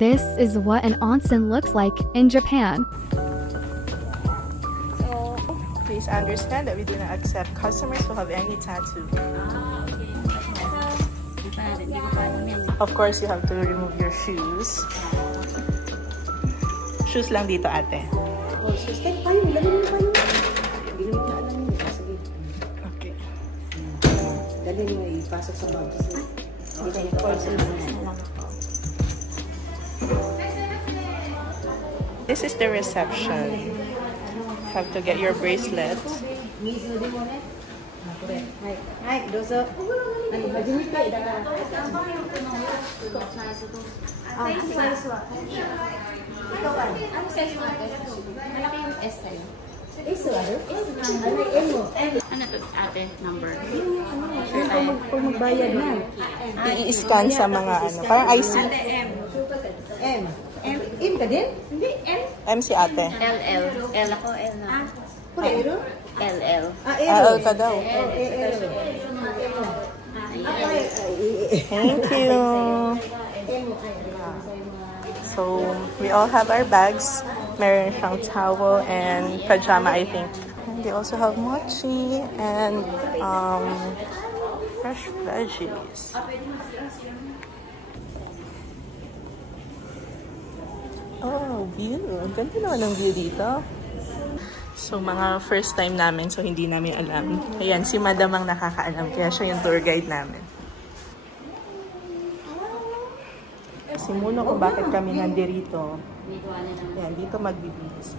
This is what an onsen looks like in Japan. So, please understand that we do not accept customers who have any tattoo. Of course, you have to remove your shoes. Shoes lang dito, ate. Oh, shoes. Take pa yun. Lagyan mo pa yun. Okay. Dali mo ipasok sa bag. Okay, this is the reception. Have to get your bracelet. Hai, dozo. Ano, hajime ka ida. Ikaw ba? Ano size mo ate? Malaki yung S sa'yo. S ano? Ano M mo? Ano to ate? Number? Kung magbayad na. I-scan sa mga ano. Parang IC. M. M ka din? Hindi, M. M si ate. LL. L ako, L na. Pero? LL. L ka daw. Thank you. So, we all have our bags. Meron siyang towel and pajama, I think. And they also have mochi and fresh veggies. Oh, view. Ang ganda naman ng view dito. So, mga first time namin, so hindi namin alam. Ayan, si Madam ang nakakaalam, kaya siya yung tour guide namin. Simulo kung bakit kami nandirito. Ayan, dito magbibihis.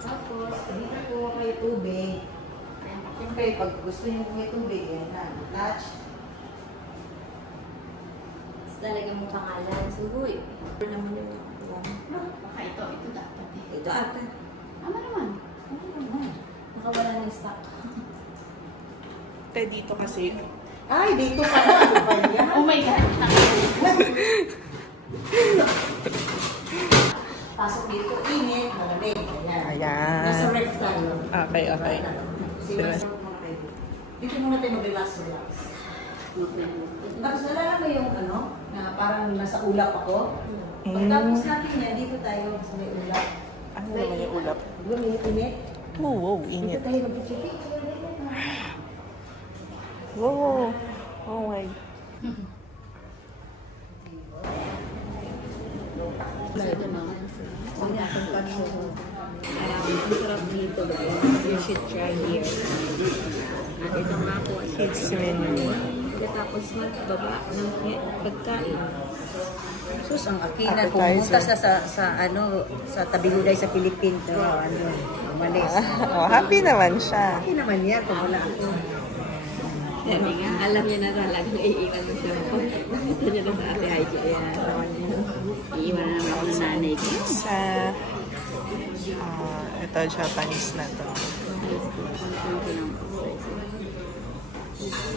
Tapos, dito po kayo tubig. Siyempre, pag gusto nyo may tubig, yan na. Latch. Talaga mo pangalan. Sugoy. Ito naman yung baka ito dapat eh. Ito ate. Ama naman. Nakawala ng stock. Dito kasi. Ay, dito ka na. Ano ba yan? Oh my God. Pasok dito, init, malamig. Ayan. Nasa ref tayo. Okay, okay. Dito muna tayo mag-relax. Tapos nalala mo yung ano, na parang nasa ulap ako. Pagtapos natin yan, dito tayo sa may ulap. Ano naman yung ulap? Di ba may init? Oh, wow, Dito init. tayo mag-chipping. Wow. Oh my. Masarap dito. You should try here. At ito nga po. Kids menu. Tapos magbaba ng pagkain. Sus, ang akina, pumunta sa ano, sa Tabihuday sa Philippines. Ano, umalis. Oh, happy naman siya. Happy naman yan kung wala ako. Sabi nga, alam niya na talagang iiwan mo siya. Nakita niya na sa ate Heidi. Iiwan na naman ako ng nanay ko. Sa ito, Japanese na to.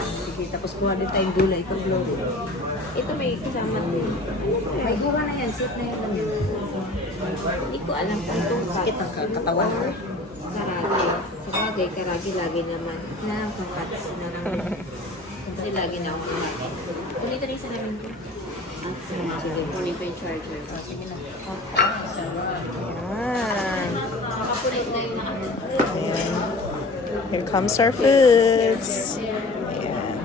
Sige, tapos kuha din tayong gulay. Ito, glory. Ito may kasama din. May kuha na yan, sit na yan. Hindi ko alam kung itong Sakit ang katawan ko. karagi. Sabagay, karagi lagi naman. Nakakapats na namin. Kasi lagi na akong kumakain. Kunin rin sa namin ko. Sige, kunin ko yung charger. Sige na. Ayan. Makapunit na yung mga Ayan. Here comes our foods. Ayan.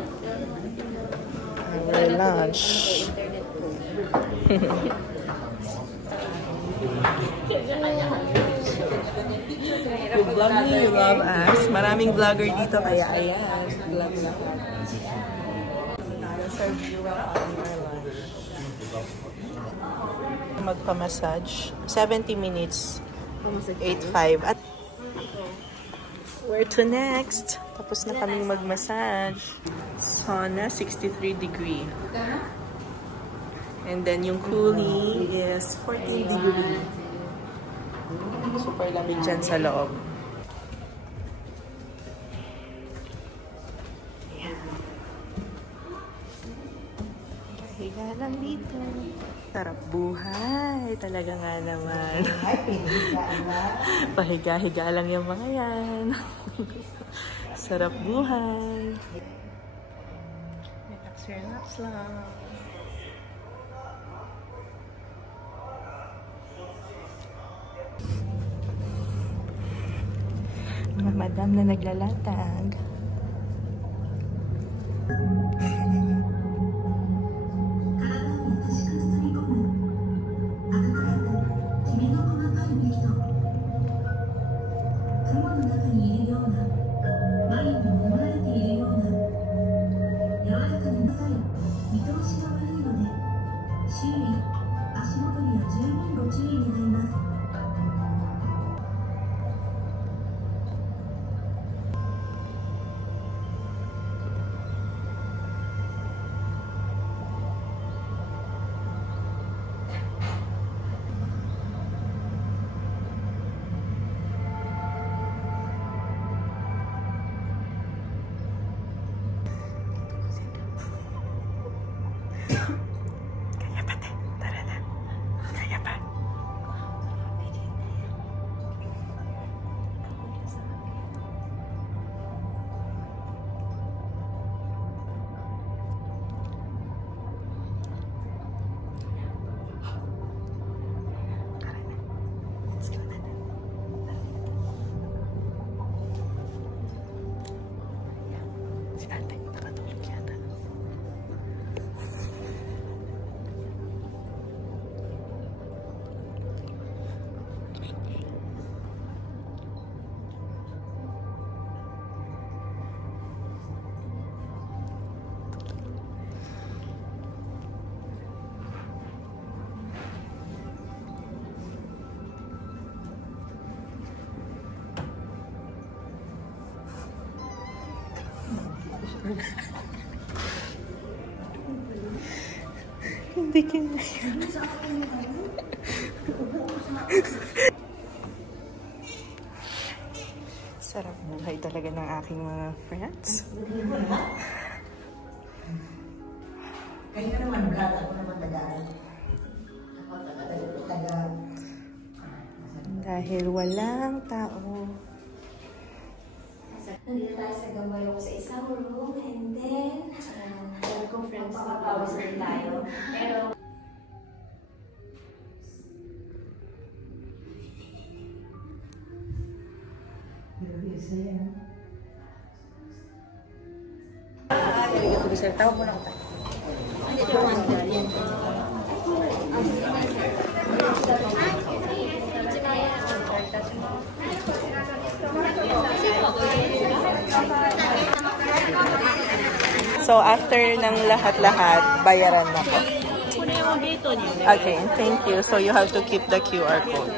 Our lunch. You vlog me, you love us. Maraming vlogger dito, kaya ayan. Vlog na ko. Serve you well on our lunch. Magpa-massage. 70 minutes. 8.5. At where to next? Tapos na kaming mag-massage. Sauna, 63 degree. And then yung cooling is 14 degree. Super lamig dyan sa loob. Higa lang dito. Sarap buhay. Talaga nga naman. Pahiga-higa lang yung mga yan. Sarap buhay. Relax, relax lang. Mga madam na naglalatag. Hindi kinaya. Sarap buhay talaga ng aking mga friends. Kayo naman vlog, ako naman tagaan. Ako tagaan. Dahil walang tao. Nandito tayo sa Gambayok sa isang room and then conference magpapawis rin tayo. Pero Tawag mo lang tayo. So, after ng lahat-lahat, bayaran na po. Okay, thank you. So, you have to keep the QR code.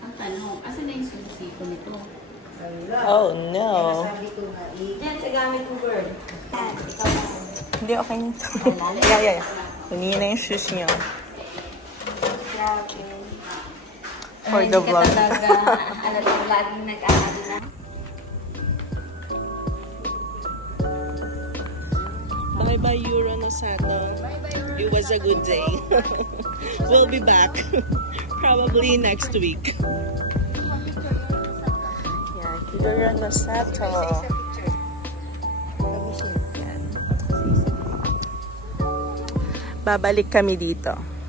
Ang tanong, asan na yung susi ko nito? Oh, no. yan sa gamit ng bird. Hindi, okay nito. Yeah. Kunin na yung shoes niyo. For the vlog. Laging nag-aaral na. Bye-bye, Euro Nosato. It was a good day. We'll be back. Probably next week. Yeah, Euro Nosato. Babalik kami dito.